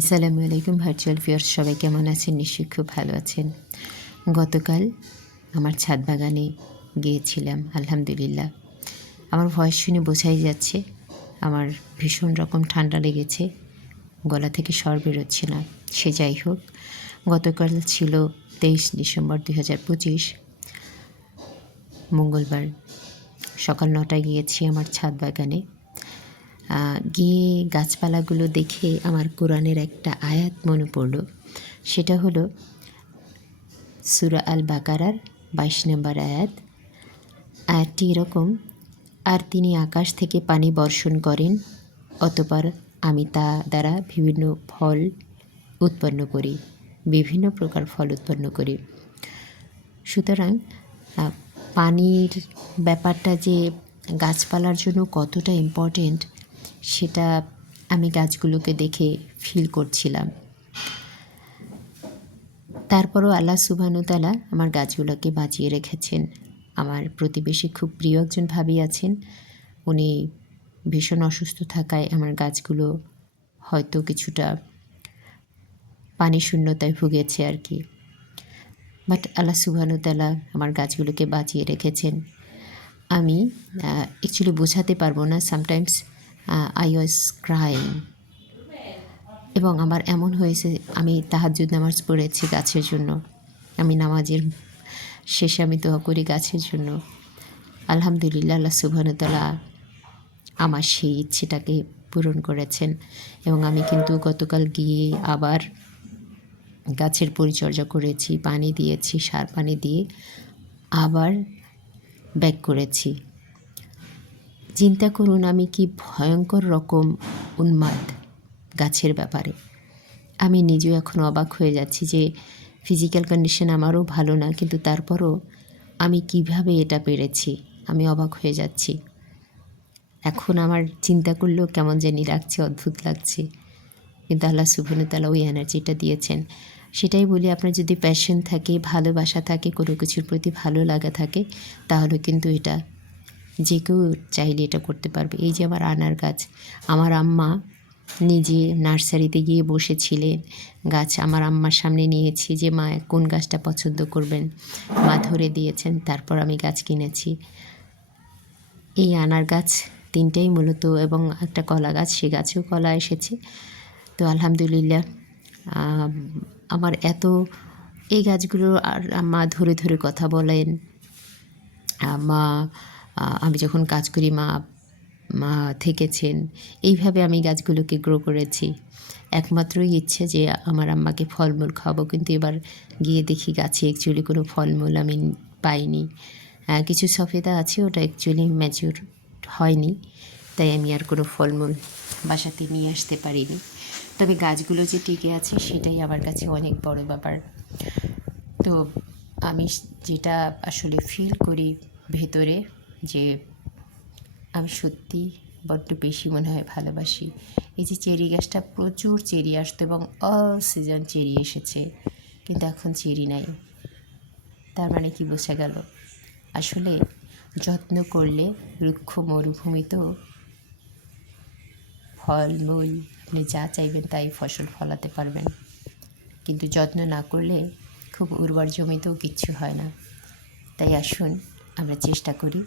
আসসালামু আলাইকুম virtual viewers, সবাই কেমন আছেন? নিশ্চয়ই খুব ভালো আছেন। গতকাল আমার ছাদ বাগানে গিয়েছিলাম। আলহামদুলিল্লাহ, আমার ভয়েস শুনে বোঝাই যাচ্ছে আমার ভীষণ রকম ঠান্ডা লেগেছে, গলা থেকে স্বর বেরোচ্ছে না। সে যাই হোক, গতকাল ছিল 23 ডিসেম্বর 2025, মঙ্গলবার। সকাল 9টায় গিয়েছি আমার ছাদ বাগানে। গিয়ে গাছপালাগুলো দেখে আমার কোরআনের একটা আয়াত মনে পড়ল। সেটা হলো সূরা আল বাকারার 22 নম্বর আয়াত। আয়াতটি এরকম: আর তিনি আকাশ থেকে পানি বর্ষণ করেন, অতঃপর আমি তা দ্বারা বিভিন্ন ফল উৎপন্ন করি, বিভিন্ন প্রকার ফল উৎপন্ন করি। সুতরাং পানির ব্যাপারটা যে গাছপালার জন্য কতটা ইম্পর্টেন্ট, সেটা আমি গাছগুলোকে দেখে ফিল করছিলাম। তারপরও আল্লাহ সুবহানাহু ওয়া তাআলা আমার গাছগুলোকে বাঁচিয়ে রেখেছেন। আমার প্রতিবেশী খুব প্রিয় একজন ভাবি আছেন, উনি ভীষণ অসুস্থ থাকায় আমার গাছগুলো হয়তো কিছুটা পানি শূন্যতায় ভুগেছে আর কি। বাট আল্লাহ সুবহানাহু ওয়া তাআলা আমার গাছগুলোকে বাঁচিয়ে রেখেছেন। আমি অ্যাকচুয়ালি বোঝাতে পারবো না। সামটাইমস আই ওয়াজ ক্রাইং, এবং আমার এমন হয়েছে আমি তাহাজ্জুদ নামাজ পড়েছি গাছের জন্য। আমি নামাজের শেষে আমি দোয়া করি গাছের জন্য। আলহামদুলিল্লাহ, আল্লাহ সুবহানাহু ওয়া তাআলা আমার সেই ইচ্ছেটাকে পূরণ করেছেন। এবং আমি কিন্তু গতকাল গিয়ে আবার গাছের পরিচর্যা করেছি, পানি দিয়েছি, সার পানি দিয়ে আবার ব্যাক করেছি। চিন্তা করুন আমি কি ভয়ঙ্কর রকম উন্মাদ গাছের ব্যাপারে। আমি নিজেও এখন অবাক হয়ে যাচ্ছি যে ফিজিক্যাল কন্ডিশন আমারও ভালো না, কিন্তু তারপরও আমি কিভাবে এটা পেরেছি, আমি অবাক হয়ে যাচ্ছি। এখন আমার চিন্তা করলেও কেমন জানি লাগছে, অদ্ভুত লাগছে। কিন্তু আল্লাহ সুবহানাহু ওয়া তাআলা ওই এনার্জিটা দিয়েছেন। সেটাই বলি, আপনার যদি প্যাশন থাকে, ভালোবাসা থাকে, কোনো কিছুর প্রতি ভালো লাগা থাকে, তাহলে কিন্তু এটা যে কেউ চাইলে এটা করতে পারবে। এই যে আমার আনার গাছ, আমার আম্মা নিজে নার্সারিতে গিয়ে বসেছিলেন, গাছ আমার আম্মার সামনে নিয়েছি যে মা কোন গাছটা পছন্দ করবেন, মা ধরে দিয়েছেন, তারপর আমি গাছ কিনেছি। এই আনার গাছ 3টাই মূলত, এবং একটা কলা গাছ, সে গাছেও কলা এসেছে। তো আলহামদুলিল্লাহ, আমার এত এই গাছগুলো আর মা ধরে ধরে কথা বলেন। মা আমি যখন কাজ করি মা থেকেছেন। এইভাবে আমি গাছগুলোকে গ্রো করেছি। একমাত্রই ইচ্ছে যে আমার আম্মাকে ফলমূল খাওয়াবো, কিন্তু এবার গিয়ে দেখি গাছে অ্যাকচুয়ালি কোনো ফলমূল আমি পাইনি। কিছু সফেদা আছে, ওটা অ্যাকচুয়ালি ম্যাচিউর হয়নি, তাই আমি আর কোনো ফলমূল বাসাতে নিয়ে আসতে পারিনি। তবে গাছগুলো যে টিকে আছে সেটাই আমার কাছে অনেক বড় ব্যাপার। তো আমি যেটা আসলে ফিল করি ভেতরে, যে আমি সত্যি বড্ড বেশি মনে হয় ভালোবাসি। এই যে চেরি গাছটা, প্রচুর চেরি আসতো এবং অল সিজন চেরি এসেছে, কিন্তু এখন চেরি নাই। তার মানে কি বোঝা গেল? আসলে যত্ন করলে রুক্ষ মরুভূমিতেও ফলমূল আপনি যা চাইবেন তাই ফসল ফলাতে পারবেন, কিন্তু যত্ন না করলে খুব উর্বর জমিতেও কিচ্ছু হয় না। তাই আসুন আমরা চেষ্টা করি,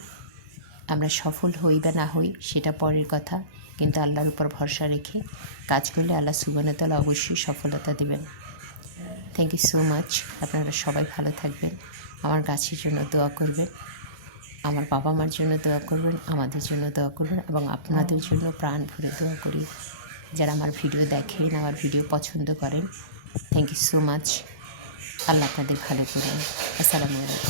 আমরা সফল হই বা না হই সেটা পরের কথা, কিন্তু আল্লাহর উপর ভরসা রেখে কাজ করলে আল্লাহ সুবহানাহু ওয়া তাআলা অবশ্যই সফলতা দেবেন। Thank you so much. আপনারা সবাই ভালো থাকবেন, আমার গাছের জন্য দোয়া করবেন, আমার বাবা মার জন্য দোয়া করবেন, আমাদের জন্য দোয়া করবেন, এবং আপনাদের জন্য প্রাণ ভরে দোয়া করি। যারা আমার ভিডিও দেখেন, আমার ভিডিও পছন্দ করেন, থ্যাংক ইউ সো মাচ। আল্লাহ আপনাদের ভালো করুন। আসসালামু আলাইকুম।